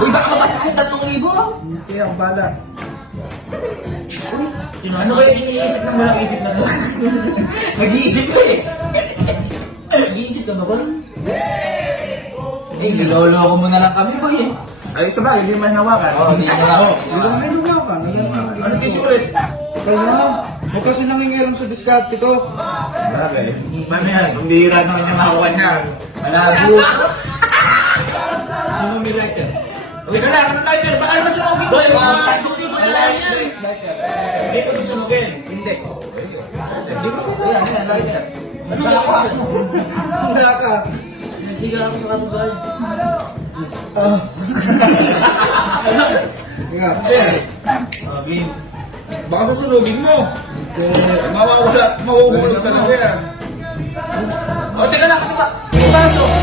Uy, ba't mo kasi ang 3,000? Hindi, ang bala. Ano kaya iniisip ng walang isip na to? Nag-iisip ko eh. Nag-iisip ka ba ba? Eh, niloloko mo na lang kami boy eh. Ay, isa ba? Hindi man hawakan. Oo, hindi mo na. Hindi ko may hawakan. Ano kasi ulit? Kaya, huwag kasi nangingiram sa discount ito. Bagay. Paano yan? Ang bihira naman yung makuha niya. Malabo. Sino may lighter? Uy, na lang! Ano lighter? Baka naman sunugin ko! Boy, tatlong libo na lang yan. Lighter. Hindi ko susunugin. Hindi. Hindi mo ko yan, yan, lighter. Ano ka? Handa ka. Sige ako sa kapagay. Nga. Sabi, baka susunugin mo. Mawawala, mahuhulog talaga yan. O, teka lang, pasok.